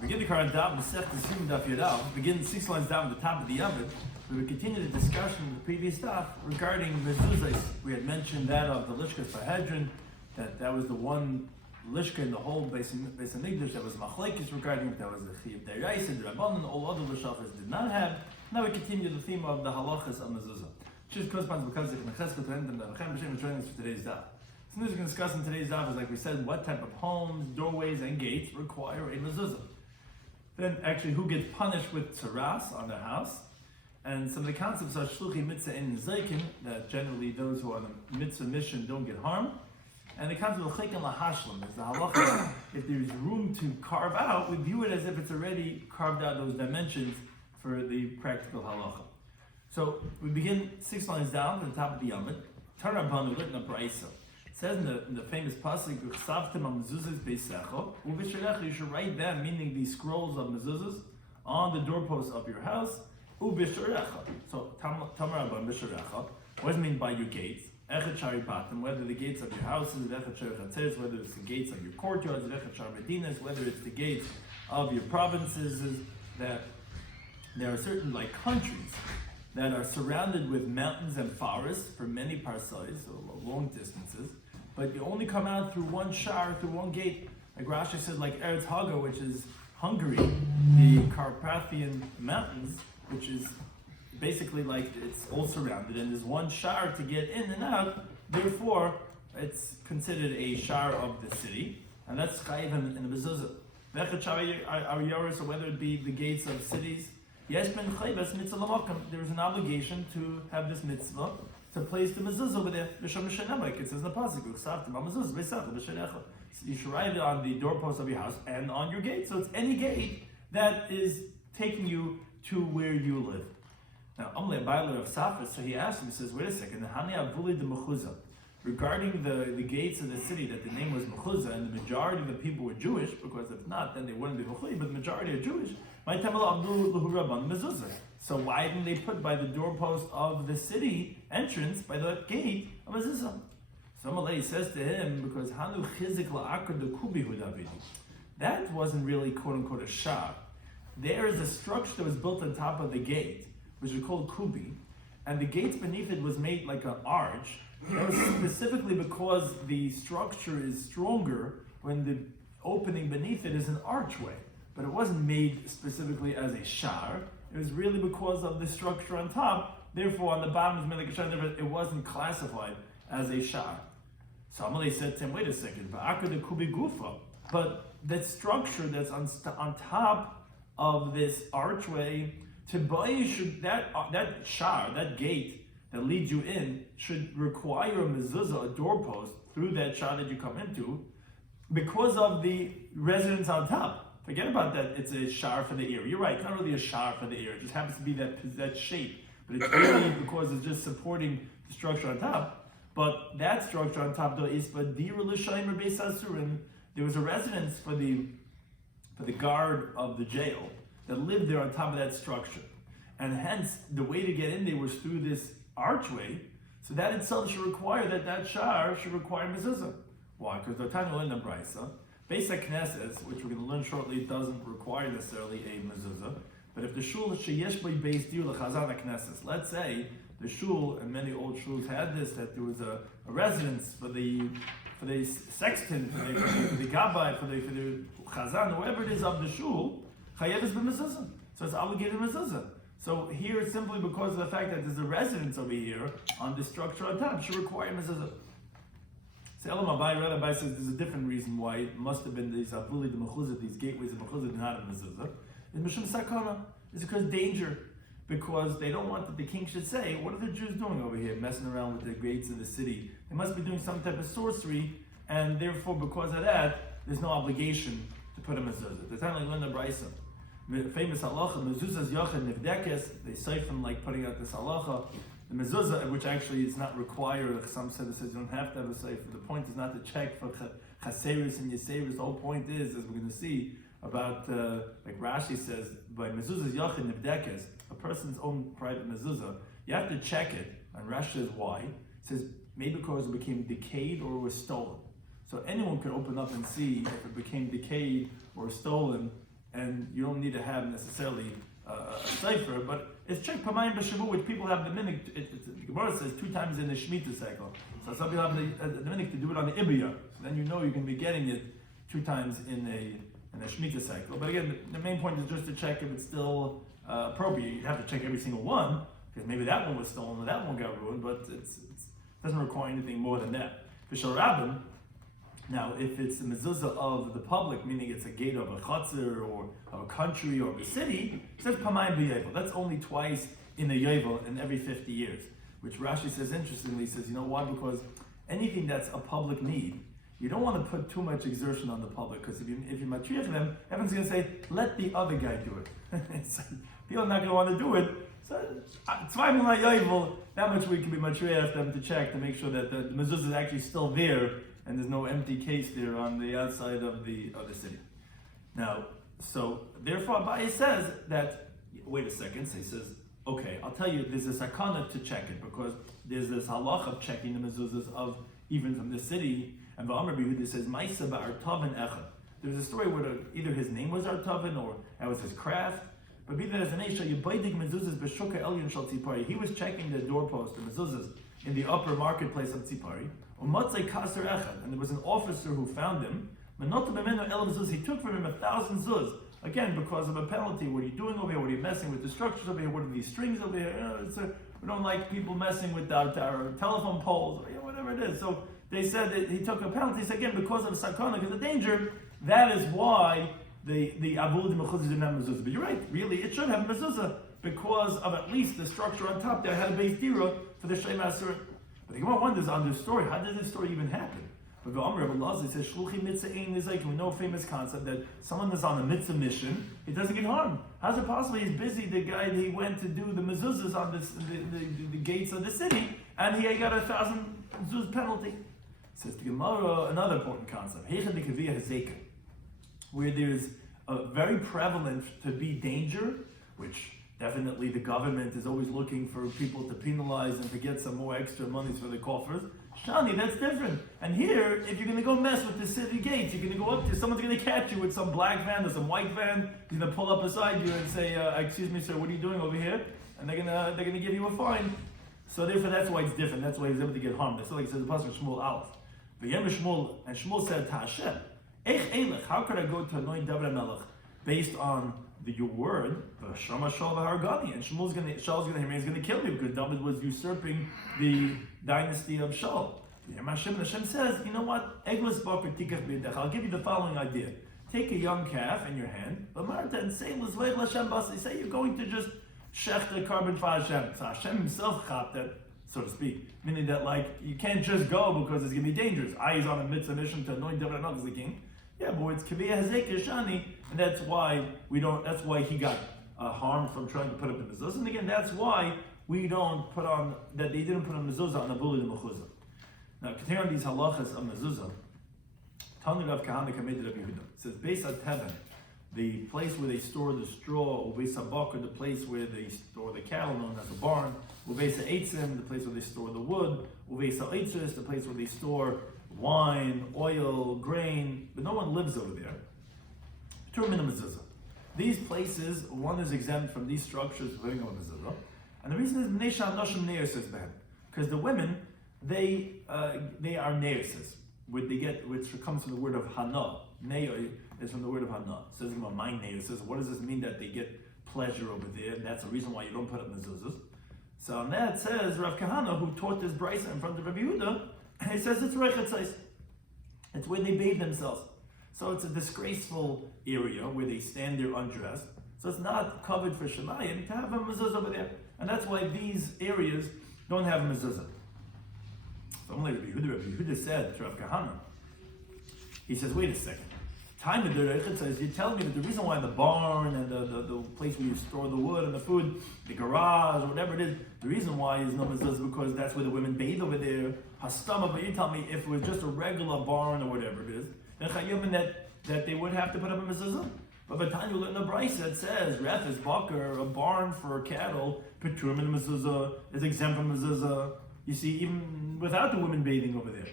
Begin the current Daf, Masech Daf Yomi, begin 6 lines down at the top of the Yomid. We would continue the discussion of the previous Daf regarding mezuzahs. We had mentioned that of the Lishkas Bahedrin, that was the one Lishka in the whole Beis Hamikdash that was machlekes regarding it. That was the Chiyuv Deiraisa, the Rabbanan, all other Lishachas did not have. Now we continue the theme of the halachas of mezuzah, which is corresponds because of the Cheskel to end and the Hashem is joining us for today's Daf. So news we can discuss in today's Daf is, like we said, what type of homes, doorways, and gates require a mezuzah. Then actually who gets punished with tzaras on their house, and some of the concepts are shluchi mitzvah in zeikin, that generally those who are on the mitzvah mission don't get harmed, and the concept of chaykan lahashlam is the halacha. If there's room to carve out, we view it as if it's already carved out those dimensions for the practical halacha. So we begin 6 lines down to the top of the Yomid. Tarabanu written a brayso. It says in the famous pasuk, you should write them, meaning the scrolls of mezuzahs, on the doorposts of your house. So tamar abban b'sharecha. What does it mean by your gates? Whether the gates of your houses, whether it's the gates of your courtyards, whether it's the gates of your provinces, is that there are certain like countries that are surrounded with mountains and forests for many parseis, so long distances, but you only come out through one shiur, through one gate. Like Rashi said, like Eretz Haga, which is Hungary, the Carpathian Mountains, which is basically like it's all surrounded, and there's one shiur to get in and out. Therefore, it's considered a shiur of the city, and that's chayiv in the mezuzah. So whether it be the gates of cities, there is an obligation to have this mitzvah to place the mezuzah over there. It says in the pasuk, you should write it on the doorpost of your house and on your gate. So it's any gate that is taking you to where you live. Now, Amle Bailer of Safas, so he asked him, he says, wait a second, regarding the gates of the city, that the name was Mechuzah, and the majority of the people were Jewish, because if not, then they wouldn't be Mechuzah, but the majority are Jewish. So why didn't they put by the doorpost of the city entrance, by the gate, a mezuzah? So Amalei says to him, because Hanu Chizik La'akar de Kubi Hudavidi, that wasn't really quote unquote a shah. There is a structure that was built on top of the gate, which is called Kubi, and the gates beneath it was made like an arch. That was specifically because the structure is stronger when the opening beneath it is an archway. But it wasn't made specifically as a shiur. It was really because of the structure on top. Therefore, on the bottom is made like a shiur. It wasn't classified as a shiur. So Amalei said to him, wait a second, but that structure that's on top of this archway, that shiur, that gate that leads you in, should require a mezuzah, a doorpost, through that shiur that you come into, because of the residence on top. Forget about that, it's a shiur for the ear. You're right, it's not really a shiur for the ear. It just happens to be that shape. But it's really because it's just supporting the structure on top. But that structure on top, though, is for Dira L'Shayim Beis Asurim. There was a residence for the guard of the jail that lived there on top of that structure. And hence, the way to get in there was through this archway. So that itself should require that shiur should require mezuzah. Why? Because the time we'll learn the brayso. Basic Knesset, which we're going to learn shortly, doesn't require necessarily a mezuzah. But if the shul sheyesh by beis dir lechazan Knesset, let's say the shul, and many old shuls had this, that there was a residence for the sexton, for the gabbai, for the chazan, whoever it is of the shul, chayev is b'mezuzah. So it's obligated mezuzah. So here it's simply because of the fact that there's a residence over here on the structure on top should require mezuzah. So Elam Abai says there's a different reason why it must have been these avuli the mechuzah, these gateways of mechuzah did not have mezuzah. It's mishum sakana. It's because danger, because they don't want that the king should say, what are the Jews doing over here, messing around with the gates of the city? They must be doing some type of sorcery, and therefore because of that, there's no obligation to put a mezuzah. The time I learned the brayso, famous halacha, mezuzahs yachad nivdekes, they siphon like putting out this halacha. The mezuzah, which actually is not required, some said it says you don't have to have a sefer. The point is not to check for chaseris and yeseris. The whole point is, as we're going to see, about, like Rashi says, by mezuzahs yachid nivdekes, a person's own private mezuzah, you have to check it. And Rashi says why. It says maybe because it became decayed or was stolen. So anyone could open up and see if it became decayed or stolen and you don't need to have necessarily a cipher, but it's checked pamayim b'shavu, which people have the minhag. The Gemara says 2 times in the Shemitah cycle. So some people have the minhag to do it on the Ibiyah. So then you know you're going to be getting it 2 times in a Shemitah cycle. But again, the main point is just to check if it's still appropriate. You have to check every single one, because maybe that one was stolen or that one got ruined, but it doesn't require anything more than that. V'shel Rabbin, now if it's the mezuzah of the public, meaning it's a gate of a chutzner or of a country or of a city, it says pamayim b'yovel. That's only twice in a yovel in every 50 years. Which Rashi says, interestingly, says, you know why? Because anything that's a public need, you don't want to put too much exertion on the public, because if you matriach them, everyone's going to say, let the other guy do it. So, people are not going to want to do it. So, that much we can be matriach them to check to make sure that the mezuzah is actually still there and there's no empty case there on the outside of the city. Now, so therefore Abaye says that, wait a second, so he says, okay, I'll tell you, there's a sakana to check it, because there's this halach of checking the mezuzahs of even from the city, and V'amar B'Yehuda says, Ma'isa ba'artavin echad. There's a story where either his name was Artavin or that was his craft, but be that as an Esha, Yibaydik mezuzahs b'shuka elyon shal tzipari. He was checking the doorpost, the mezuzahs, in the upper marketplace of Tzipari, and there was an officer who found him. He took from him 1,000 zuz. Again, because of a penalty. What are you doing over here? What are you messing with the structures over here? What are these strings over here? We don't like people messing with our telephone poles, or whatever it is. So they said that he took a penalty. So again, because of sakana, because of danger, that is why the avul mechuzah didn't have mezuzah. But you're right, really, it should have mezuzah, because of at least the structure on top there had a base dira for the Shema Asur. But the Gemara wonders on this story, how did this story even happen? But the Amr of Allah says, Shluchi mitzvah ein is like, we know a famous concept that someone that's on a mitzvah mission, he doesn't get harmed. How's it possible he's busy, the guy that he went to do the mezuzahs on the gates of the city, and he got 1,000 zuz penalty? Says the Gemara, another important concept, where there's a very prevalent to be danger, which definitely the government is always looking for people to penalize and to get some more extra monies for the coffers. Shani, that's different. And here, if you're going to go mess with the city gates, you're going to go up there, someone's going to catch you with some black van or some white van, he's going to pull up beside you and say, excuse me sir, what are you doing over here? And they're going to give you a fine. So therefore that's why it's different. That's why he's able to get harmed. That's like it says the pasuk Shmuel Aleph. And Shmuel said to Hashem, how could I go to anoint David HaMelech based on your word, and Shaul's going to kill me because David was usurping the dynasty of Shaul. Hashem says, you know what? I'll give you the following idea. Take a young calf in your hand, and say you're going to just shech the carbon for Hashem. So Hashem himself caught that, so to speak, meaning that like you can't just go because it's going to be dangerous. He's on a mitzvah mission to anoint David HaMelech as the king. Yeah, but it's Kaviyah Hazek Shani, and that's why he got harmed from trying to put up the mezuzah. And again, that's why we don't put on, that they didn't put on mezuzah on Abul Mechuzah. Now, continuing on these halachas of mezuzah, Talmud of Kahana committed Rabbi Yehuda. It says, Beis HaTeven, the place where they store the straw, or Beis HaBakar, the place where they store the cattle, known as a barn, or Beis HaEitzim, the place where they store the wood, or Beis HaEitzis, the place where they store wine, oil, grain, but no one lives over there. These places, one is exempt from these structures of living on mezuzah, and the reason is because the women they are neises, which comes from the word of hana. Neir is from the word of hana. It says about my neises. What does this mean that they get pleasure over there? And that's the reason why you don't put up mezuzahs. So on that says Rav Kahana, who taught this brisa in front of Rabbi Yehuda, he says it's rechatzais. It's where they bathe themselves. So it's a disgraceful area where they stand there undressed. So it's not covered for shemayim to have a mezuzah over there. And that's why these areas don't have a mezuzah. So Rabbi Yehuda said to Rav Kahana, he says, wait a second. Time of the rechatzais, you tell me that the reason why the barn and the place where you store the wood and the food, the garage, or whatever it is, the reason why is no mezuzah is because that's where the women bathe over there. Hastama, but you tell me if it was just a regular barn or whatever it is, then chayumin that they would have to put up a mezuzah. But by the time you look in the brisa that says refes bakar, a barn for cattle, petrum and mezuzah is exempt from mezuzah. You see, even without the women bathing over there.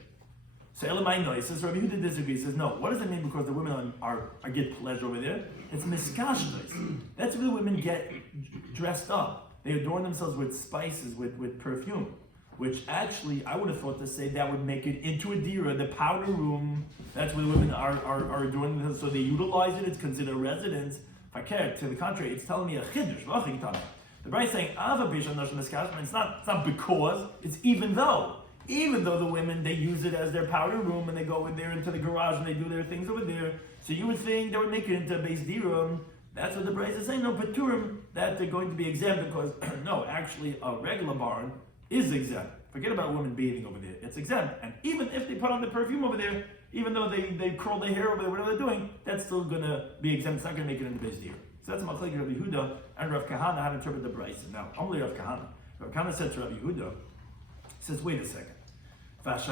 So Elamai noises, Rabbi Yehuda disagrees, says no. What does it mean because the women are get pleasure over there? It's miskashtos. That's where the women get dressed up. They adorn themselves with spices, with perfume. Which actually, I would have thought to say that would make it into a dira, the powder room. That's where the women are adorning themselves. So they utilize it, it's considered a residence. To the contrary, it's telling me a chiddush. The Bride is saying, it's not because, it's even though. Even though the women, they use it as their powder room and they go in there into the garage and they do their things over there. So you would think they would make it into a base dirum. That's what the Bride is saying. No, paturim, that they're going to be exempt because, no, actually a regular barn is exempt. Forget about women bathing over there. It's exempt. And even if they put on the perfume over there, even though they curl their hair over there, whatever they're doing, that's still going to be exempt. It's not going to make it into base dirum. So that's Machlekes Rabbi Yehuda and Rav Kahana how to interpret the Brisa. Now, only Rav Kahana. Rav Kahana said to Rabbi Yehuda, he says, wait a second. Is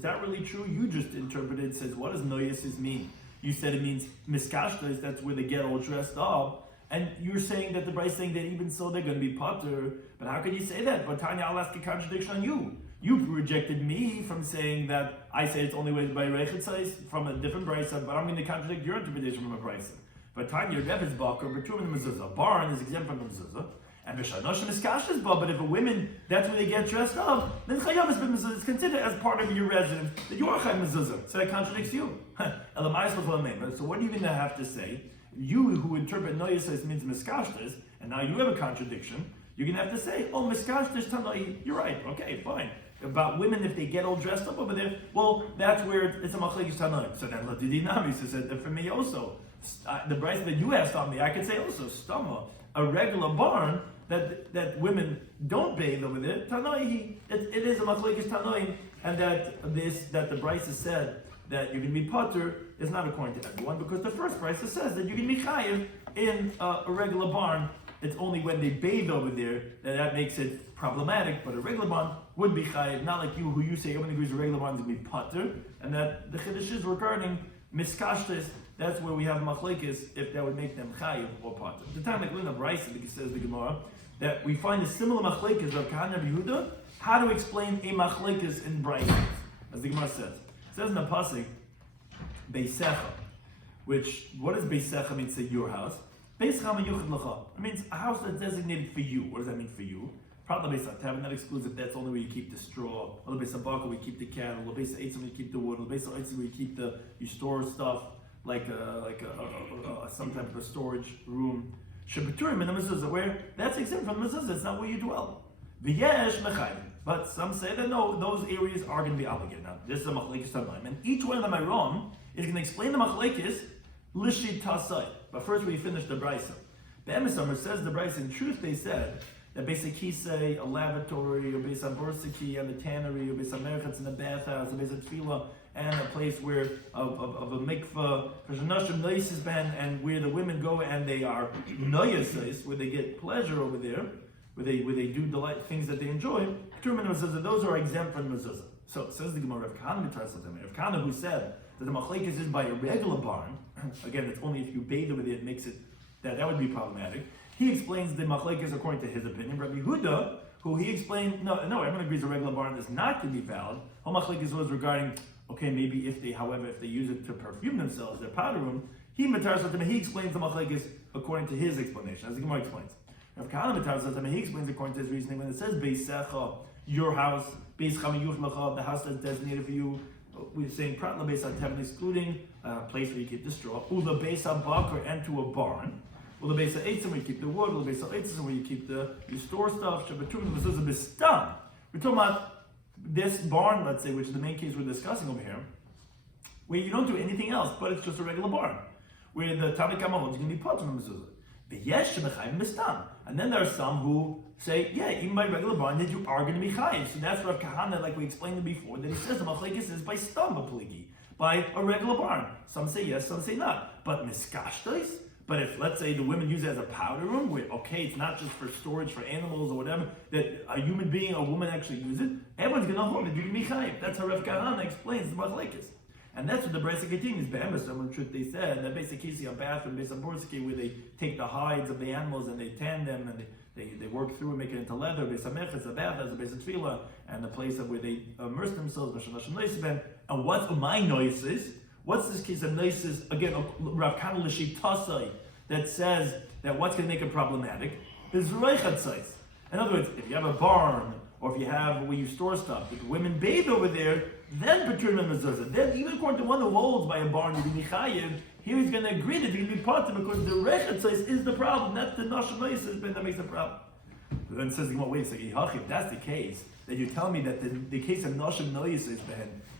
that really true? You just interpreted, says, what does noyesis mean? You said it means miskashtes, that's where they get all dressed up. And you're saying that the Brisa is saying that even so they're going to be potter. But how can you say that? But Tanya, I'll ask a contradiction on you. You rejected me from saying that I say it's only by Reichetzais from a different Brisa, but I'm going to contradict your interpretation from a Brisa. But Tanya, Rebbe's Bakar, Bertum and Mezuzah. Barn is exempt from the Mezuzah. And V'shanoshim is Kashas, but if a women, that's when they get dressed up, then Chayam is Mezuzah. It's considered as part of your residence that you are Chayam Mezuzah. So that contradicts you. So what do you even have to say? You who interpret Noyasais means Miskashtas, and now you have a contradiction, you're going to have to say, oh, Miskashtas Tanoi, you're right, okay, fine. About women, if they get all dressed up over there, well, that's where it's a Machlekes Tanoi. So then Ladidinami says that for me also, the Brisa that you asked on me, I could say also, Stama, a regular barn that women don't bathe over there, Tanoi, it is a Machlekes Tanoi, and that the Brisa said that you're going to be potter is not according to everyone, because the first Brisa says that you can be chayiv in a regular barn. It's only when they bathe over there that makes it problematic, but a regular barn would be chayiv, not like you who you say everyone agrees a regular barn is going to be potter, and that the chiddush is regarding miskashtes, that's where we have machlekes if that would make them chayiv or potter. The time like Lina Brisa says the Gemara that we find a similar machlekes of Kahana Yehuda, how to explain a machlekes in Brisa, as the Gemara says. It says in the pasuk, Beisecha, which, what does Beisecha mean? Say your house. Beisecha meyuchad lecha. It means a house that's designated for you. What does that mean for you? Probably Beis HaTav, that excludes if that's only where you keep the straw. Or Beis HaBakar, where you keep the cattle. Or Beis HaEitzim, where you keep the wood. Or Beis HaEitzim, where you store stuff like some type of a storage room. Shebeturim in the mezuzah, where that's exempt from the mezuzah. It's not where you dwell. V'yesh mechayim. But some say that no, those areas are going to be obligated. Now, this is a machlekes tanaim, and each one of them I wrong is going to explain the machlekes lishit tasai. But first, we finish the brisa. The Emesamer says the brisa. In truth, they said that basically say a lavatory, or based on borsiki, and the tannery, or based on merchatz in the bathhouse, or based on tefillah, and a place where of a mikvah, for shanashim noises ban, and where the women go and they are noyases, where they get pleasure over there, where they do delight things that they enjoy. Those are exempt from mezuzah. So it says the Gemara, Rav Kahana, who said that the machlekes is by a regular barn. Again, it's only if you bathe over there it makes it that would be problematic. He explains the machlekes according to his opinion. Rabbi Yehuda, who he explained, no, everyone agrees a regular barn is not going to be valid. Whole machlekes was regarding, okay, maybe if they use it to perfume themselves, their powder room. He explains the machlekes according to his explanation, as the Gemara explains. Rav Kahana he explains according to his reasoning when it says Beisecha, your house, Beisecha meyuch lecha, the house that's designated for you. We're saying Prat la Beis HaTav, excluding a place where you keep the straw. Ula Beis HaBakar, and to a barn. Ula Beis HaEitzim, where you keep the wood. Ula Beis HaEitzim, where you store stuff. Shabbatum mezuzah b'stam. We're talking about this barn, let's say, which is the main case we're discussing over here, where you don't do anything else, but it's just a regular barn, where the Tanakh Amahot is going to be put on the mezuzah. And then there are some who say, yeah, even by regular barn, that you are going to be chayiv. So that's Rav Kahana, like we explained before, that he says the machlekes is by stam pligi, by a regular barn. Some say yes, some say not. But miskashtos. But if, let's say, the women use it as a powder room, where, okay, it's not just for storage for animals or whatever, that a human being, a woman actually use it, everyone's going to hold it, you can be chayiv. That's how Rav Kahana explains the machlekes. And that's what the Brisa continues. Be'emes, in truth, they said that basically a bathroom, based on Borski, where they take the hides of the animals and they tan them and they work through and make it into leather. Based on Mechitz, the bath has a base of tefillah, and the place of where they immerse themselves. And what's my noises? What's this case of noises? Again, Rav Kana L'Shitasai that says that what's going to make it problematic is Reichat size. In other words, if you have a barn, or if you have where you store stuff, if women bathe over there, then Peturim and Mezuzah. Then, even according to one who holds by a barn, you'd be Chayiv, here he's going to agree that you're going to be Pater because the Reichat size is the problem, not the Nashim Noises that makes the problem. But then it says, wait a second, if that's the case, then you tell me that the case of Nashim Noises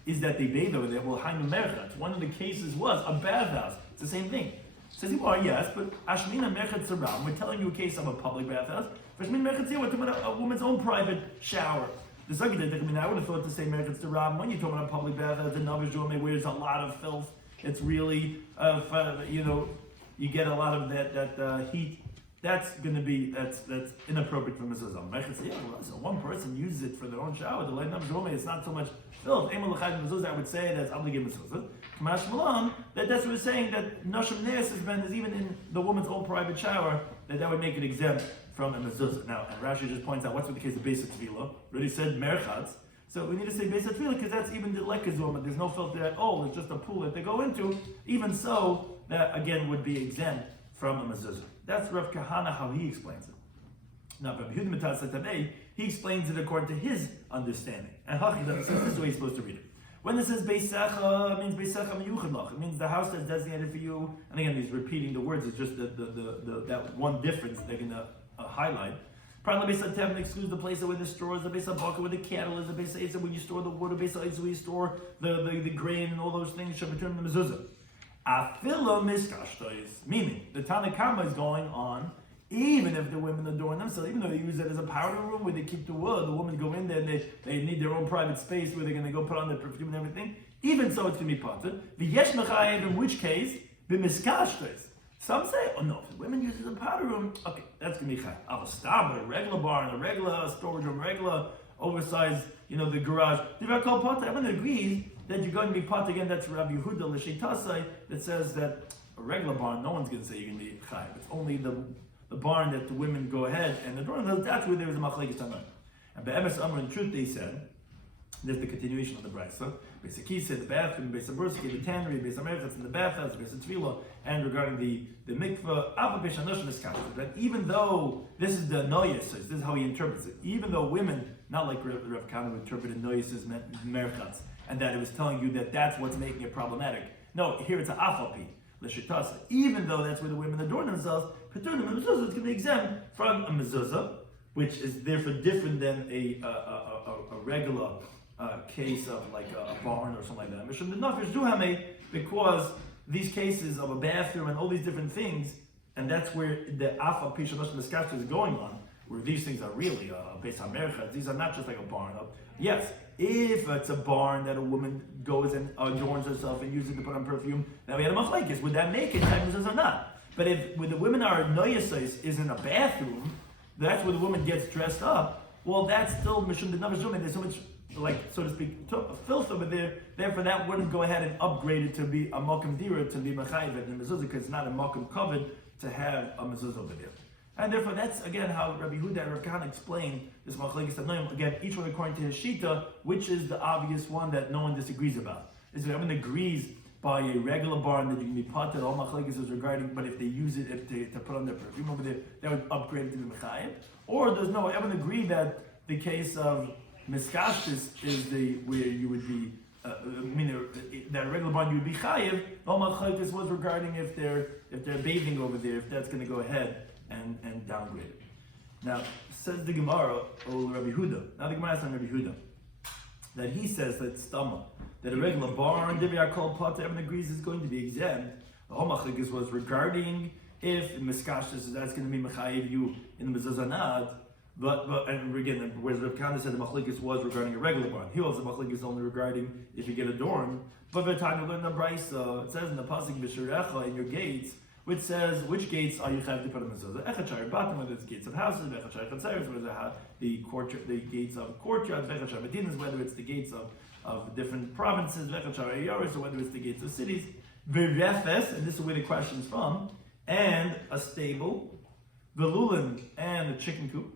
is that they bathe over there. Well, Hainu Merchatz. One of the cases was a bathhouse. It's the same thing. Says he, well, yes, but Ashmina Merchatz Saram, we're telling you a case of a public bathhouse. For Ashmina Merchatz here, we're talking about a woman's own private shower. The second thing, I would have thought to say Merchatz Saram, when you're talking about a public bathhouse, the Navish Yomei, where there's a lot of filth, it's really, you get a lot of that heat. That's going to be, that's inappropriate for Mezuzah. Merchatz, yeah, well, so one person uses it for their own shower. The Leid Navish Yomei, it's not so much filth. Emel L'chayim Mezuzah, I would say that's obligated Mezuzah. Kamash Malam, that's what we're saying, that Nashim Ne'es is even in the woman's own private shower, that would make it exempt from a mezuzah. Now, and Rashi just points out, what's with the case of Beis HaTefillah? Already said Merchatz. So we need to say Beis HaTefillah, because that's even the Lekazoma. There's no filter at all, it's just a pool that they go into. Even so, that again would be exempt from a mezuzah. That's Rav Kahana, how he explains it. Now, Rabbi Yehuda Mitzad Satabei, he explains it according to his understanding. And Hachi, this is the way he's supposed to read it. When it says Beisecha, it means Beisecha Miyuchad Lach. It means the house that's designated for you. And again, he's repeating the words. It's just that one difference they're going to highlight. Probably Beis HaTevin excludes the place where the stores, the Beis HaBaka where the cattle is, the Beis HaEtz where you store the water, Beis HaEtz where you store the grain and all those things. Shabbatim the mezuzah. Afilo miskashtois, meaning the Tanakama is going on. Even if the women adorn themselves, even though they use it as a powder room where they keep the wood, the women go in there and they need their own private space where they're going to go put on their perfume and everything. Even so, it's going to be potter. V'yesh mechayev, in which case, b'miskashtes. Some say, oh no, if the women use it as a powder room, okay, that's going to be chayev. Avostam, a regular barn, a regular storage room, regular oversized, the garage. Everyone agrees that you're going to be potter again. That's Rabbi Yehuda L'Shitasai that says that a regular barn, no one's going to say you're going to be chayev. It's only the barn that the women go ahead and adorn, that's where there is a machlekes tanan. And be'emes amar, in truth, they said, there's the continuation of the brisa. Basically, he said the bathroom, Beis HaBurski, the tannery, Beis HaMerchatz, in the bathhouse, Beis HaTefillah, and regarding the mikveh, that even though this is the noyes, this is how he interprets it, even though women, not like Rav Kana who interpreted noyes as merchatz, and that it was telling you that that's what's making it problematic. No, here it's a afalpi. Even though that's where the women adorn themselves, Peturim and Mezuzah is going to be exempt from a mezuzah, which is therefore different than a regular case of like a barn or something like that. Because these cases of a bathroom and all these different things, and that's where the Afa Pisha Meskashta is going on, where these things are really Beis HaMerchatz. These are not just like a barn. Yes, if it's a barn that a woman goes and adorns herself and uses it to put on perfume, then we had a machlekes. Would that make it Mezuzah or not? But if when the women are noyasais is in a bathroom, that's where the woman gets dressed up. Well, that's still mishum the numbers doing. There's so much, like so to speak, filth over there. Therefore, that wouldn't go ahead and upgrade it to be a makom dira to be machayev and mezuzah because it's not a makom covered to have a mezuzah over there. And therefore, that's again how Rabbi Yehuda and Rav Kahana explain this machlekes tanoim. Again, each one according to his shita, which is the obvious one that no one disagrees about. Is that everyone agrees by a regular barn that you can be potter, all machlekes is regarding, but if they use it to put on their perfume over there, that would upgrade it to be mechayev. Or there's no, everyone agree that the case of miskashtis is the where you would be, that regular barn you would be chayev. All machlekes was regarding if they're bathing over there, if that's going to go ahead and downgrade it. Now says the Gemara, Rabbi Yehuda. Now the Gemara is on Rabbi Yehuda that he says that stama. That a regular barn, Divya called potter, everyone agrees is going to be exempt. The whole machlekes was regarding if miskashtis that's going to be mechayev you in the mezuzanad, but and again, whereas Rav Kahana said the machlekes was regarding a regular barn. He also machlekes only regarding if you get adorned. But the time you learn the brisa, it says in the pasuk b'shirecha in your gates, which says which gates are you have to put on mezuzah? Echad bottom, whether it's gates of houses, echad chatzeres, whether it's the gates of courtyards, echad bedinas, whether it's the gates of of different provinces, or whether it's the gates of cities. V'refes, and this is where the question is from, and a stable, v'lulin, and a chicken coop,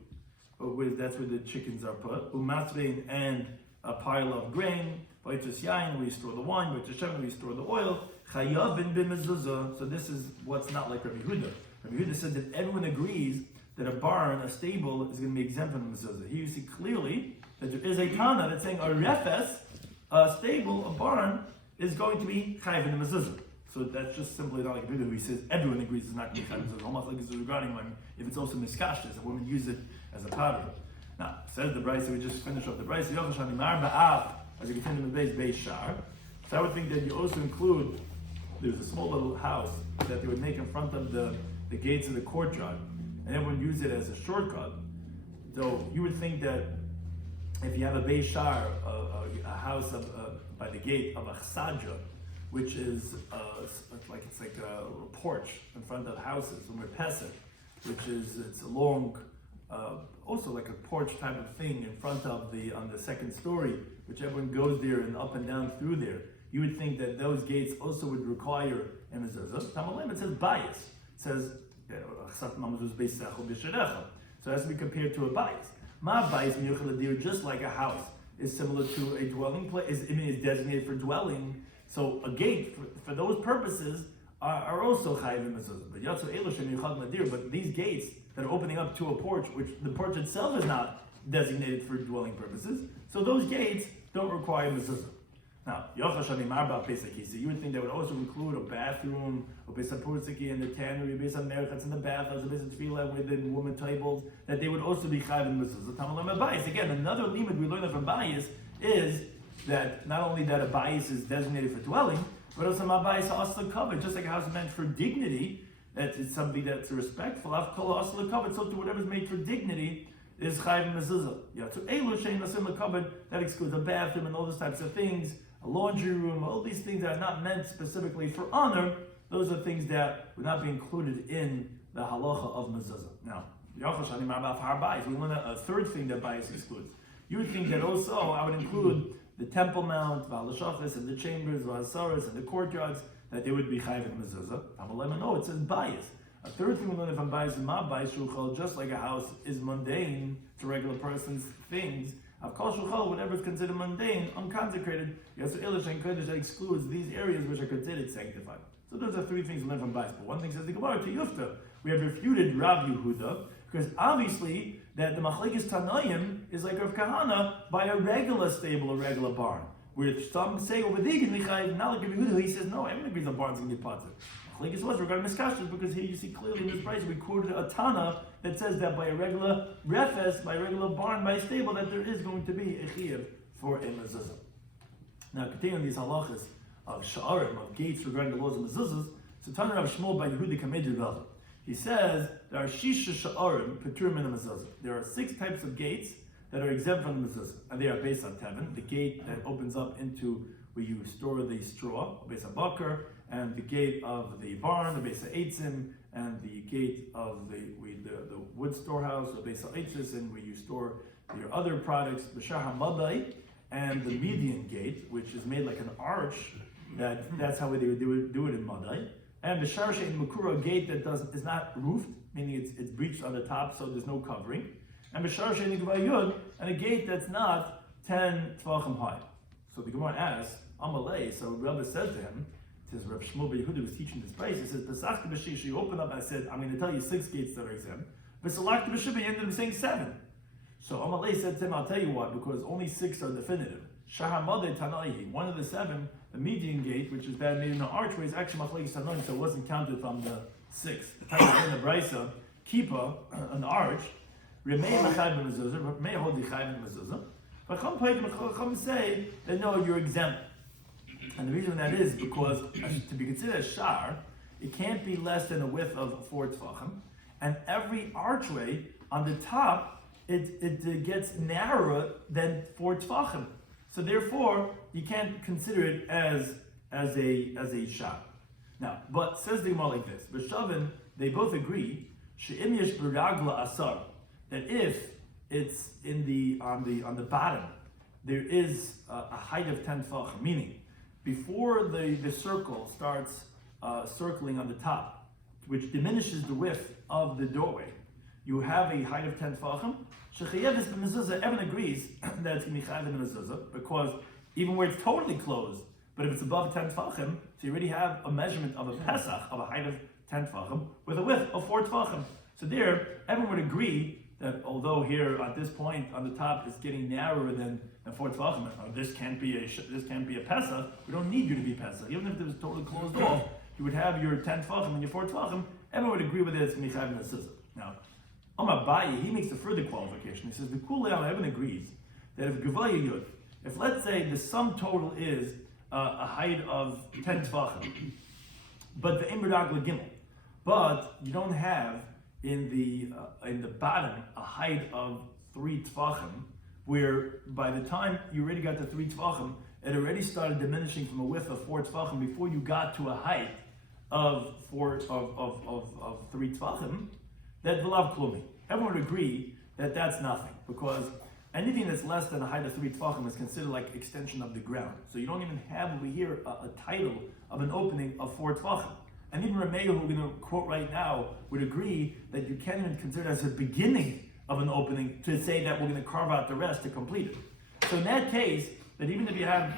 that's where the chickens are put, u'masvein, and a pile of grain, v'yitzis yain, where you store the wine, v'yitzis shemen, where you store the oil, chayavin b'mezuzah. So this is what's not like Rabbi Yehuda. Rabbi Yehuda said that everyone agrees that a barn, a stable, is going to be exempt from the mezuzah. Here you see clearly that there is a Tana that's saying a refes, a stable, a barn, is going to be chayiv in the mezuzah. So that's just simply not like a video. He says everyone agrees it's not going to be chayiv in the mezuzah. Almost like it's regarding when if it's also miskashtes, a woman use it as a powder. Now, says the Brisa, we just finished off the Brisa, as you continue in the base shar. So I would think that you also include, there's a small little house that they would make in front of the gates of the courtyard, and everyone use it as a shortcut. So you would think that if you have a Beis Shar, a house by the gate of a chsadra, which is it's like a porch in front of houses, which is it's a long, also like a porch type of thing in front of on the second story, which everyone goes there and up and down through there. You would think that those gates also would require a mezuzah. Tamalim, it says bias. It says so it has to be compared to a bias. Ma bias miyuchaladir, just like a house is similar to a dwelling place, is designated for dwelling. So a gate for those purposes are also chayiv mezuzah. But these gates that are opening up to a porch, which the porch itself is not designated for dwelling purposes, so those gates don't require mezuzah. Now, you would think that would also include a bathroom, a besapursiki in the tannery, a besamerchatz in the bathhouse, a besatfila within woman tables, that they would also be chayiv in mezuzah. Again, another limud we learn from bias is that not only that a bias is designated for dwelling, but also my bias also covered, just like a house is meant for dignity, that it's something that's respectful. Also covered, so to whatever's made for dignity is chayiv in mezuzah. To elu shein nasim covered, that excludes a bathroom and all those types of things. A laundry room, all these things that are not meant specifically for honor, those are things that would not be included in the halacha of mezuzah. Now, we learn a third thing that bias excludes. You would think that also I would include the Temple Mount, Valashachas, and the chambers, Vahasaras, and the courtyards, that they would be chayiv in mezuzah. No, it says bias. A third thing we learn from bias is ma bias shuchal, just like a house is mundane to regular person's things. Whatever is considered mundane, unconsecrated, that excludes these areas which are considered sanctified. So those are three things we learn from bias. But one thing says the Gemara to Yufta, we have refuted Rav Yehuda, because obviously that the Machlekes Tanoim is like Rav Kahana by a regular stable, a regular barn. Where some say over there, not like Rav Yehuda, he says no, everyone agrees the barn's going to get potter. Machlekes was regarding miskashas, because here you see clearly in this price we quoted a Tana that says that by a regular refes, by a regular barn, by a stable, that there is going to be a chiyuv for a mezuzah. Now, continuing these halachas of sha'arim, of gates regarding the laws of mezuzahs, so Tana Rav Shmuel by Yehuda Kamed Rav. He says there are shisha sha'arim peturim min mezuzah. There are 6 types of gates that are exempt from the mezuzah, and they are based on tevin, the gate that opens up into where you store the straw, based on bakar, and the gate of the barn, the base of eitzim, and the gate of the wood storehouse, the base of eitzis, and where you store your other products, the shahamadai, and the median gate, which is made like an arch. That's how they would do it in madai. And the sharshe and makura gate that is not roofed, meaning it's breached on the top, so there's no covering. And the sharshe and gvayud, and a gate that's not 10 tvachim high. So the Gemara asks, Amalei. So Rabbi says to him, says Rabbi Shloimy Schwartzberg was teaching this place. He says, "Pesachta b'shish." You open up. I said, "I'm going to tell you 6 gates that are exempt." V'salakta b'shibah. You ended up saying 7. So Amalei said to him, "I'll tell you why. Because only 6 are definitive." Shahamadei Tanaihi. One of the 7, the median gate, which is bad made in an archway, is actually Machlekes Tanoim, so it wasn't counted from the 6. The time in the Brisa, Kippah, an arch, Remei Machayv Mezuzah, Remei Hodi Chayv Mezuzah. Chacham say that no, you're exempt. And the reason that is because to be considered a shar, it can't be less than a width of 4 tefachim, and every archway on the top it gets narrower than 4 tefachim. So therefore, you can't consider it as a shar. Now, but says the Yoma like this: B'shavin, they both agree she'im yesh beragla asar, that if it's on the bottom, there is a height of 10 tefachim, meaning before the circle starts circling on the top, which diminishes the width of the doorway, you have a height of 10 tefachim. Shechayeves b'mezuzah, everyone agrees that it's going to be chayav in the mezuzah, because even where it's totally closed, but if it's above 10 tefachim, so you already have a measurement of a pesach, of a height of 10 tefachim, with a width of 4 tefachim. So there, everyone would agree that although here at this point on the top is getting narrower than 4 tefachim, this can't be a pesach. We don't need you to be pesach. Even if it was totally closed off, you would have your 10 tefachim and your 4 tefachim. Everyone would agree with it. It's going to be chayav in the mezuzah. Now, Bayi, he makes a further qualification. He says the Kulei Everyone agrees that if Gevaya Yud, if let's say the sum total is a height of 10 tefachim, but the Imberdag Gimel, but you don't have in the bottom a height of 3 tefachim, where by the time you already got to 3 tefachim, it already started diminishing from a width of 4 tefachim before you got to a height of 3 tefachim. That v'lav klumi. Everyone would agree that that's nothing, because anything that's less than a height of 3 tefachim is considered like extension of the ground. So you don't even have over here a title of an opening of 4 tefachim. And even Rameir, who we're going to quote right now, would agree that you can't even consider it as a beginning of an opening to say that we're going to carve out the rest to complete it. So in that case, that even if you have,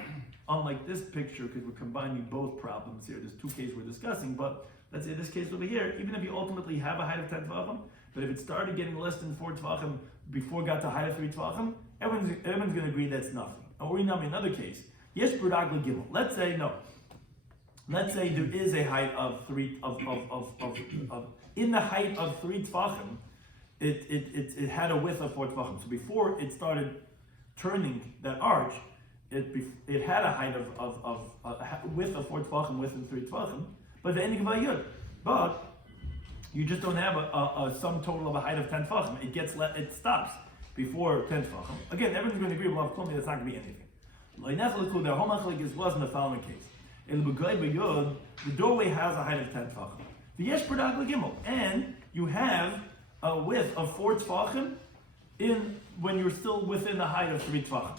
unlike this picture, because we're combining both problems here, there's 2 cases we're discussing, but let's say this case over here, even if you ultimately have a height of 10 tefachim, but if it started getting less than 4 tefachim before it got to a height of 3 tefachim, everyone's going to agree that's nothing. Or in another case, yes, Brudag Gimel. Let's say no. Let's say there is a height of 3 in the height of 3 tefachim, it had a width of 4 tefachim. So before it started turning that arch, it had a height of width of 4 tefachim, width of 3 tefachim. But the ending of Yud. But you just don't have a sum total of a height of 10 tefachim. It stops before 10 tefachim. Again, everyone's going to agree with Lav Klumi, that's not going to be anything. Their whole machlokes was in the following case. The doorway has a height of 10 tefachim. The yesh Brudag Gimel, and you have a width of 4 tefachim when you're still within the height of 3 tefachim.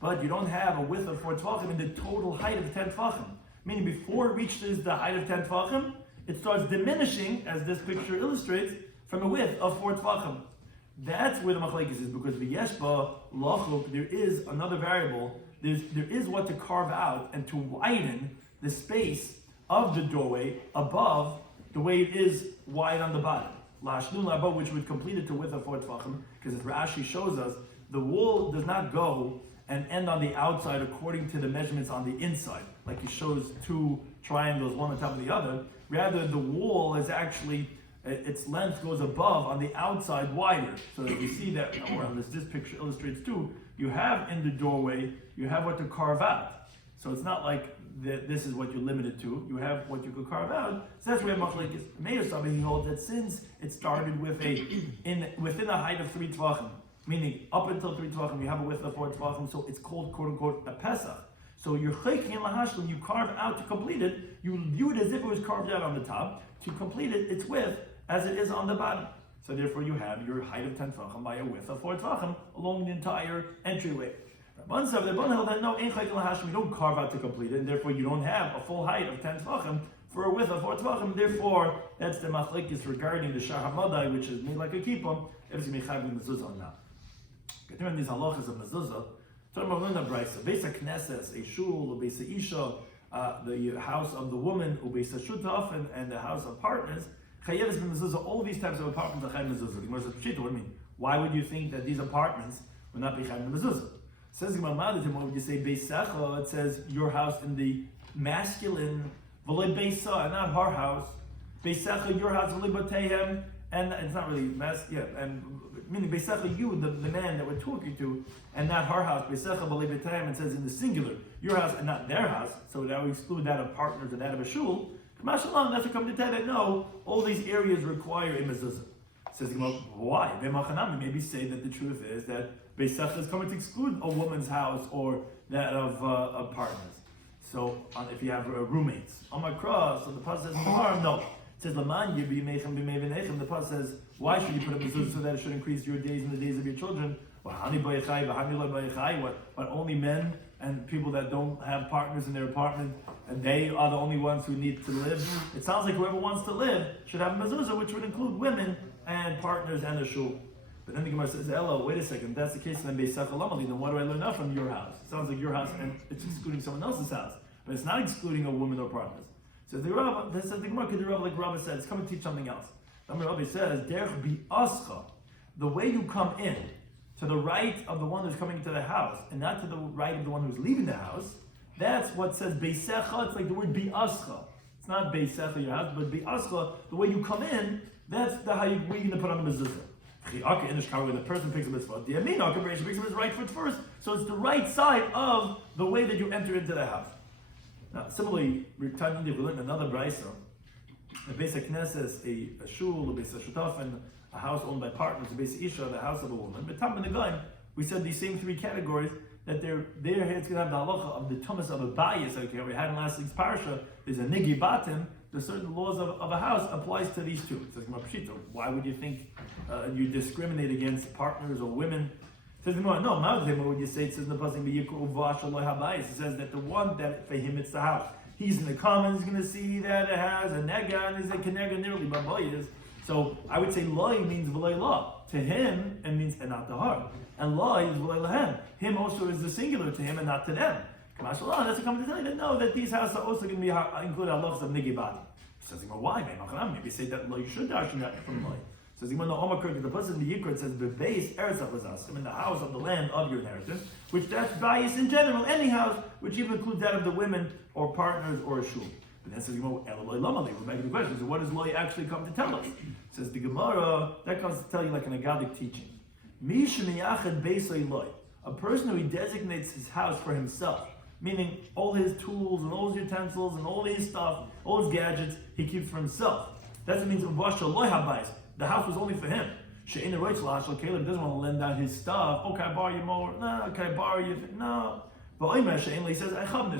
But you don't have a width of 4 tefachim in the total height of 10 tefachim. Meaning before it reaches the height of 10 tefachim, it starts diminishing, as this picture illustrates, from a width of 4 tefachim. That's where the machlekes is, because the yeshba lachuk, there is another variable. There is what to carve out and to widen the space of the doorway above the way it is wide on the bottom. Lashnu labo, which would complete it to width of 4 tefachim, because as Rashi shows us, the wall does not go and end on the outside according to the measurements on the inside, like he shows 2 triangles, one on top of the other. Rather, the wall is actually, its length goes above on the outside wider. So that you see that, or this picture illustrates too, you have in the doorway, you have what to carve out. So it's not like this is what you're limited to, you have what you could carve out. So that's where machlokes Meir Sabi, he holds that since it started with within a height of 3 tefachim, meaning up until 3 tefachim, you have a width of 4 tefachim, so it's called quote unquote a pesach. So your chaykin lahashlim, you carve out to complete it, you view it as if it was carved out on the top. To complete it, its width as it is on the bottom. So therefore you have your height of 10 tefachim by a width of 4 tefachim along the entire entryway. Rabban said, the Rabban held that no, ain't chaykin lahashlim, you don't carve out to complete it, and therefore you don't have a full height of 10 tefachim for a width of 4 tefachim. Therefore, that's the machlekes regarding the shar hamadai, which is made like a kippah, if it's going to be chayav in mezuzah or not. Continuing these halachas of mezuzah, talking about learning the brayso, beis haknesses, a shul, beis isha, the house of the woman, beis shutaf, and the house of partners. Chayeves b'mezuzah, all of these types of apartments are chayav mezuzah. The Gemara says, what do you mean? Why would you think that these apartments would not be chayav mezuzah? Says Gemara, what would you say beisacha? It says your house in the masculine, v'loy beisa, and not her house. Beisacha, your house, v'loy batehem, and it's not really and meaning beisacha, you, the man that we're talking to, and not her house. Beisacha v'loy batehem, it says in the singular, your house and not their house. So that would exclude that of partners and that of a shul. That's what come to tell that no, all these areas require a mezuzah. Says why? Maybe say that the truth is that Beisach is coming to exclude a woman's house or that of partners. So if you have roommates, on my cross, so the pasuk says no. It says Laman Yibi Mechem B'Mei V'Nechem. The pasuk says, why should you put a mezuzah so that it should increase your days and the days of your children? But only men and people that don't have partners in their apartment, and they are the only ones who need to live. It sounds like whoever wants to live should have a mezuzah, which would include women and partners and a shul. But then the Gemara says, "Ella, wait a second. If that's the case, then what do I learn now from your house? It sounds like your house, and it's excluding someone else's house, but it's not excluding a woman or partners." So the Gemara could do like Rabbi said, it's coming to teach something else. Rabbi says, "Derech bi'ascha," the way you come in, to the right of the one who's coming into the house, and not to the right of the one who's leaving the house. That's what says beisecha. It's like the word bi'ascha. It's not beisecha your house, but bi'ascha, the way you come in. That's how you're going to put on the mezuzah. When the person picks up his foot, the yamin picks up his right foot first. So it's the right side of the way that you enter into the house. Now, similarly, we learned another brayso. A beis knesses, a shul, a beis shutaf, a house owned by partners, a beis isha, the house of a woman. But tam and the goyim, we said these same three categories, that they're here. It's going to have the halacha of the tumas of a bias. Okay, we had in last week's parsha. There's a nigi batim. The certain laws of a house applies to these two. It says, why would you think you discriminate against partners or women? It says, no, what would you say? It says in the pasuk, it says that the one that for him it's the house. He's in the common, he's going to see that it has a nega, and he's a kenega nearly babayas. So I would say loy means v'loy la. To him, it means and not to her. And loy is v'loy lahem. Him also is the singular to him and not to them. That's a comment to tell you that no, that these houses are also going to be include halachas of nigi bati. Says why? Maybe say that you should darshan that from loy. Says the person in the Yikra says the base eretz in the house of the land of your inheritance, which that's bias in general, any house, which even includes that of the women or partners or a shul. But then says we're making the question. So what does loy actually come to tell us? Says the Gemara that comes to tell you like an agadic teaching. A person who designates his house for himself, meaning all his tools and all his utensils and all his stuff, all his gadgets, he keeps for himself. That's what it means the house was only for him. Caleb doesn't want to lend out his stuff. Oh, can I borrow your mower? No. Can I borrow you? No. But he says, I don't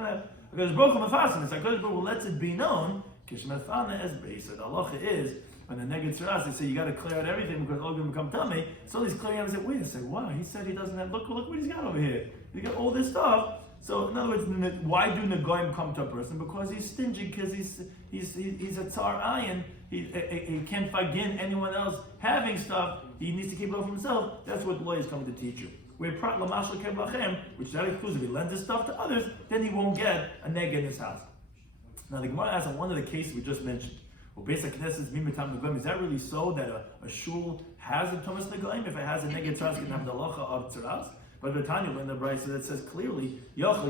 know. Because Baruch lets it be known. The halacha is, when the neged tzras, they say you got to clear out everything because all of them come tell me. So he's clearing out and say, wait a second, wow, he said he doesn't have, look what he's got over here. He got all this stuff. So in other words, why do Nagoyim come to a person? Because he's stingy, because he's a tsar ayin. He can't forgive anyone else having stuff. He needs to keep it all for himself. That's what law is coming to teach you. Where prat lamashal keblachem, which is that exclusive, he lends his stuff to others, then he won't get a neg in his house. Now the Gemara asks on one of the cases we just mentioned. Well, basic knesses mimitam negoim. Is that really so that a shul has a tumas negoim? If it has a neged tzras, can have the halacha of tzaras. But the Tanya, when the Brayso that says clearly, you would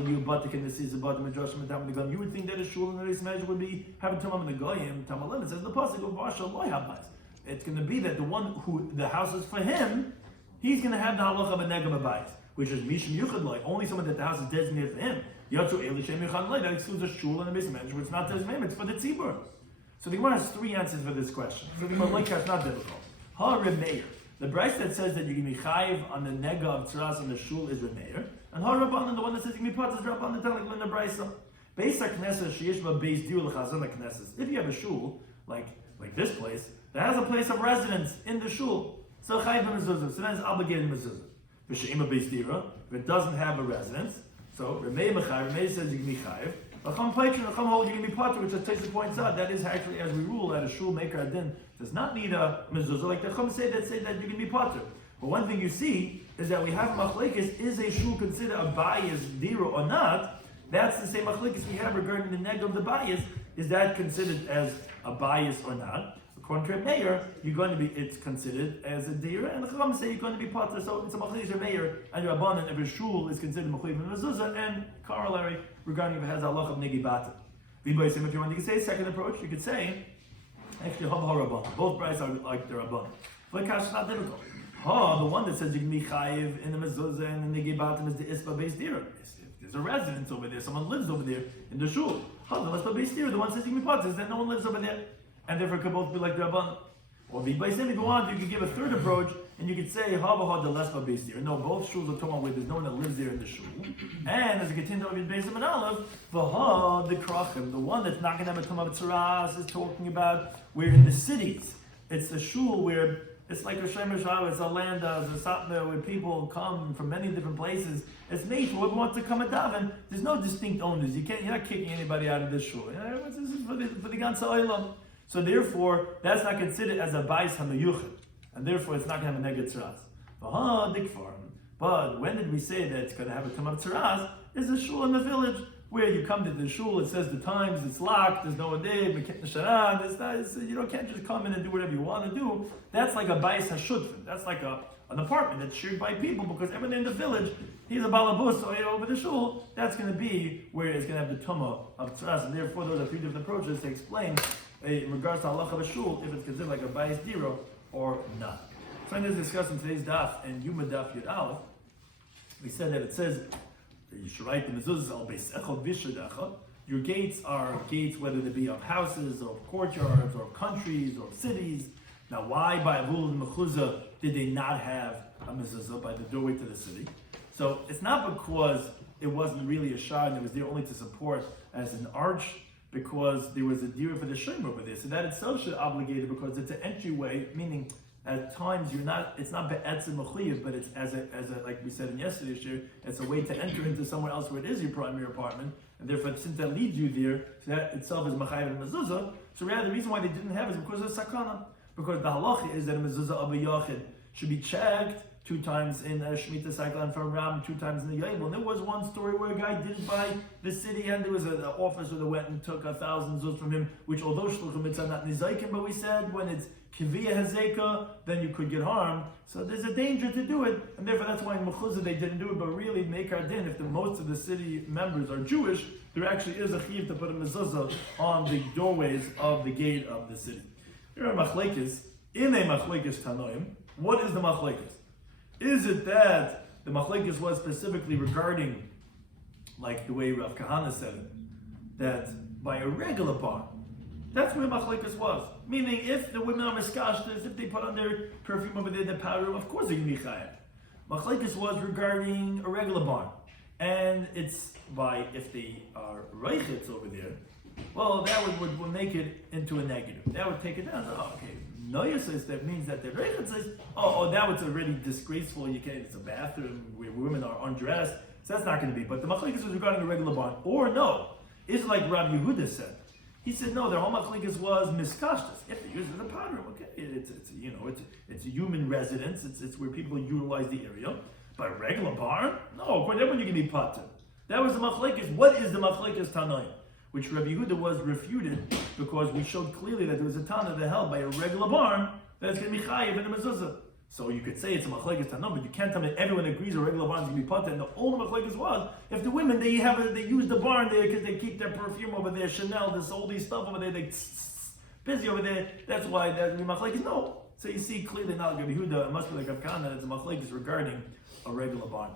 think that a shul in the Reis Measure would be having tumam negoim. Tamalim, it says the pasuk of Vashal loy habais. It's going to be that the one who the house is for him, he's going to have the halacha of a negam abayis, which is mishum yuchad loy, only someone that the house is designated for him. Yatsu eli shem yuchad loy, that excludes a shul in the Reis Measure, which is not designated, it's for the tzibur. So the Gemara has three answers for this question. So the Gemara is not difficult. Ha Remeir. The Bryce that says that you can be chayiv on the nega of tzaras on the shul is Remeir. And Ha Rabban, the one that says you can be part is Rabban, the telling in the Bryce. Beis HaKnesses sheyishba beis diur l'chazon HaKnesses. If you have a shul, like this place, that has a place of residence in the shul, so chayiv mezuzah, so then it's obligated mezuzah. V'she'ima beis dira, if it doesn't have a residence, so Remeir says you can be chayiv. L'cham Paitrin, L'cham hold you can be potter, which just takes the points out. That is actually, as we rule, that a shul maker adin does not need a mezuzah. Like the Chum say that you can be potter. But one thing you see is that we have machlekes, is a shul considered a bias dira or not? That's the same machlekes we have regarding the neg of the bias. Is that considered as a bias or not? According to a mayor, it's considered as a dira, and the Chum say you're going to be potter. So it's a machlekes a mayor and your abundant if a shul is considered machlekes and mezuzah, and corollary regarding if it has a halach of negi bata. If you want to say second approach, you could say actually Hava Rabban. Both brides are like the Rabban. V'kash is not difficult. The one that says you can be chayiv in the mezuzah and the negi bata is the isba beis dira. If there's a residence over there, someone lives over there in the shul. The isba beis dira, the one says you can be potter, is that no one lives over there, and therefore could both be like the Rabban. Or if you go on, you could give a third approach, and you could say, Hava the lesba beis dira. No, both shuls are talking about where there's no one that lives there in the shul. And as a continue of Beis and Aleph, the krachim, the one that's not going to have a tumah tzaras, is talking about where in the cities, it's the shul where It's like a shemesh hava, it's a land, it's a satmeh where people come from many different places. It's made for whoever wants to come and daven. There's no distinct owners. You're not kicking anybody out of this shul. This is for the ganze olam. So therefore, that's not considered as a bais hamiyuchad, and therefore it's not going to have a neged tzaras. But when did we say that it's going to have a tamar tzaras? Is a shul in the village where you come to the shul, it says the times, it's locked, there's no day, you can't just come in and do whatever you want to do. That's like a bais hashutfin. That's like an apartment that's shared by people, because everyone in the village, he's a balabus over the shul. That's going to be where it's going to have the tumah of tzaras, and therefore those are three different approaches to explain in regards to halacha of a shul, if it's considered like a bais diro or not. So I'm going to discuss in today's daf and Yoma Daf Yud Aleph. We said that it says you should write the mezuzahs al beisecha v'shadecha. Your gates are gates whether they be of houses or courtyards or countries or cities. Now, why by Avul and Mechuzah did they not have a mezuzah by the doorway to the city? So it's not because it wasn't really a shah and it was there only to support as an arch, because there was a dira for the shayim over there. So that itself should obligate it, because it's an entryway, meaning at times it's not be'etzim mechuyev, but it's as a like we said in yesterday's shir, it's a way to enter into somewhere else where it is your primary apartment, and therefore since that leads you there, so that itself is machayev and mezuzah. So rather the reason why they didn't have it is because of sakana, because the halacha is that a mezuzah of a yachid should be checked 2 times in a Shemitah cycle and from Ram, 2 times in the Yovel. And there was one story where a guy did buy the city, and there was an officer that went and took 1,000 zuz from him, which although shluchim mitzvah not nizaykim, but we said when it's kiviyah hazeka, then you could get harmed. So there's a danger to do it, and therefore that's why in Mechuzah they didn't do it. But really, Meikar Din, if most of the city members are Jewish, there actually is a chiyuv to put a mezuzah on the doorways of the gate of the city. Here are machlekes. In a machlekes tanoim, what is the machlekes? Is it that the machlekes was specifically regarding, like the way Rav Kahana said it, that by a regular barn, that's where machlekes was. Meaning, if the women are miskashtas, if they put on their perfume over there, the powder, of course they're going to be chayav. Machlekes was regarding a regular barn. And it's by, if they are reichets over there, well, that would make it into a negative. That would take it down. Oh, okay. Noya says that means that the Reichet says, that was already disgraceful. You can't. It's a bathroom where women are undressed, so that's not going to be. But the machlekes was regarding a regular barn, or no, it's like Rabbi Yehuda said. He said no. Their whole machlekes was miskashtas. If they use it as a powder, okay, it's a human residence. It's where people utilize the area. But a regular barn, no. Of course, everyone you can be pater. That was the machlekes. What is the machlekes tanoim? Which Rabbi Yehuda was refuted, because we showed clearly that there was a Tana that held by a regular barn that it's going to be chayiv in a mezuzah. So you could say it's a machlekes Tana, but you can't tell me that everyone agrees a regular barn is going to be potter. And the only machlekes was if the women they use the barn there because they keep their perfume over there, Chanel, this all these stuff over there, they busy over there. That's why that machlekes. No. So you see clearly now Rabbi Yehuda, it must be like Rav Kahana, it's a machlekes regarding a regular barn.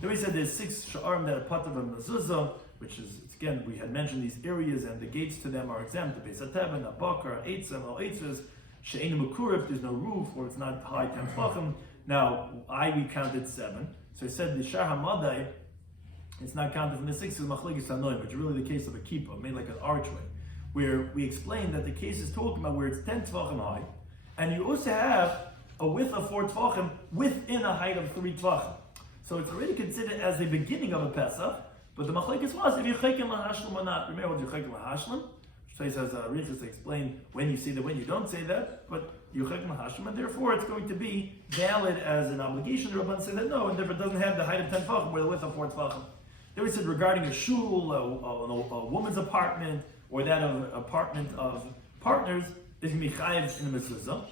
Then we said there's 6 sha'arim that are potter from mezuzah, which is, again, we had mentioned these areas and the gates to them are exempt. The Beis HaTeben, a Bakar, Eitzim, or Eitzes, She'einu Mekurif, there's no roof, or it's not high 10 tefachim. Now, we counted 7. So I said the Shar HaMadai, it's not counted from the 6 of the Machlekes Tanoim, which is really the case of a kippah, made like an archway, where we explained that the case is talking about where it's 10 tefachim high, and you also have a width of 4 tefachim within a height of 3 tefachim. So it's already considered as the beginning of a Pesach. But the machlekes was if you're chaykin lahashlim or not. Remember what you're chaykin lahashlim? Shai says Riches explain when you say that, when you don't say that, but you're chaykin lahashlim, and therefore it's going to be valid as an obligation. The Rabban said that no, and therefore it doesn't have the height of 10 tefachim or the width of 4 tefachim. Then we said regarding a shul, a woman's apartment, or that of an apartment of partners, is going to be chayiv in the mezuzah.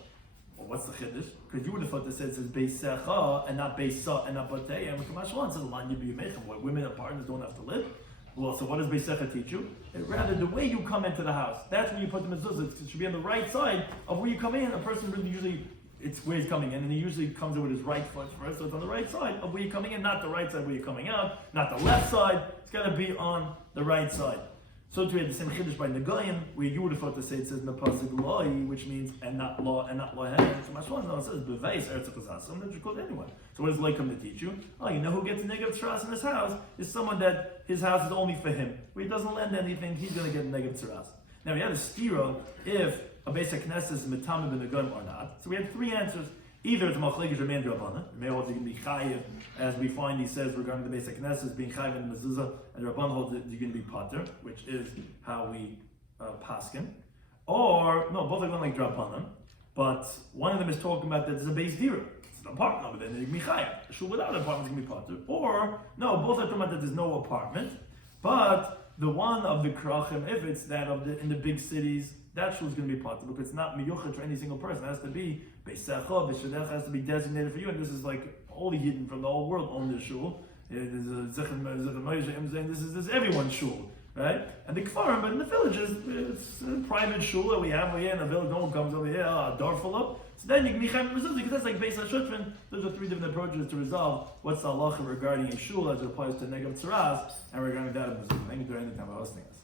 Well, what's the chiddush? Because you would have thought that it says beisecha and not beisa and not batei, and Kamash says lan yibiyumechem, where women and partners don't have to live. Well, so what does beisecha teach you? Rather, the way you come into the house, that's where you put the mezuzah. It should be on the right side of where you come in. A person really usually, it's where he's coming in, and he usually comes in with his right foot first, so it's on the right side of where you're coming in, not the right side where you're coming out, not the left side. It's got to be on the right side. So too, we had the same chiddush by Nagayim, where you would have thought to say it says Nepasik Loi, which means and not law and not law. So much one, no, it says Beveis Eretz Chazasam, that you call anyone. So what does Loi come to teach you? Oh, you know who gets a negative tzaras in his house is someone that his house is only for him, where he doesn't lend anything, he's going to get a negative tzaras. Now we had a stira if a basic knesset is mitamim in the gun or not? So we had three answers. Either it's machlekes Ramein Rabbanan, Ramein holds you can be chayiv, as we find he says regarding the basic knesset being chayiv in the mezuzah, and Rabban holds that you can be pater, which is how we paskin. Or no, both are going like Rabbanan, but one of them is talking about that there's a base dira. It's an apartment over there, and you can be chayiv. A shul without an apartment can be pater. Or no, both are talking about that there's no apartment, but the one of the krachim, if it's that of the in the big cities, that shul is going to be pater because it's not miyuchet for any single person. It has to be beisecha, beishadecha has to be designated for you, and this is like all the yidden from the whole world own this shul. There's a this is everyone's shul, right? And the kfarim, but in the villages, it's a private shul that we have over here in the village. No one comes over here, a door full up. So then you can be chayv mezuzah because that's like beis hashutfin. Those are three different approaches to resolve what's the halacha regarding a shul as it applies to negav tzaras and regarding that of mezuzah. Thank you for any time hosting us.